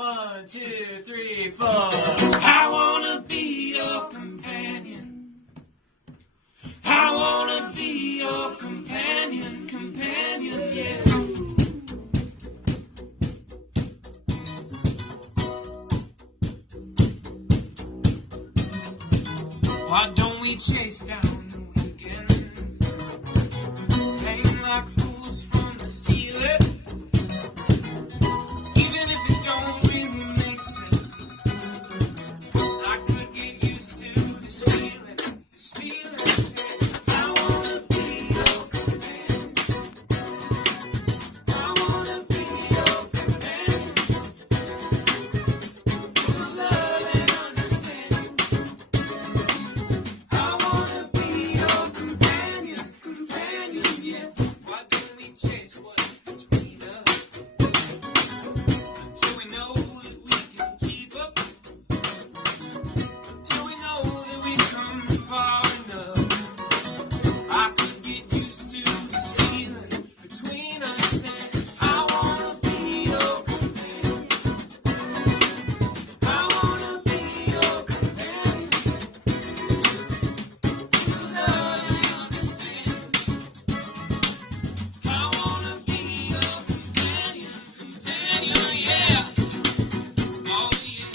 1, 2, 3, 4. I wanna be your companion. I wanna be your companion, yeah. Why don't we chase down the weekend? Hang like fools from the ceiling. Even if it don't really make sense, I could get used to this feeling. I wanna be your companion. I wanna be your companion. Full of love and understanding. I wanna be your companion, yeah. Why don't we chase what's between us until we know that we can keep up? Until we know that we come far enough. I could get used to this feeling between us, and I wanna be your companion. I wanna be your companion. Full of love and understanding. I wanna be your companion, yeah. Oh yeah,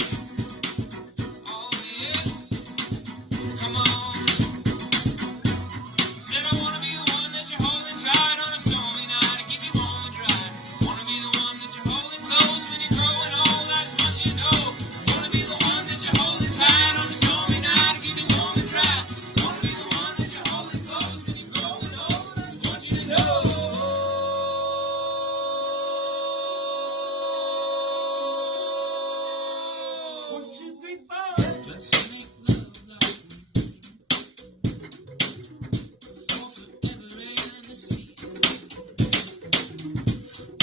oh yeah. Come on. Said I wanna be the one that you're holding tight on a stormy night to keep you warm and dry. Wanna be the one that you're holding close when you're growing old, that's what you know. Wanna be the one that you're holding tight on a stormy night to keep you warm and dry. Wanna be the one that you're holding close when you're growing old, that's what you know. 1, 2, 3, 4. Let's make love like for forever and a season.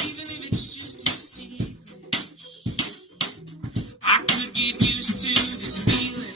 Even if it's just a secret, I could get used to this feeling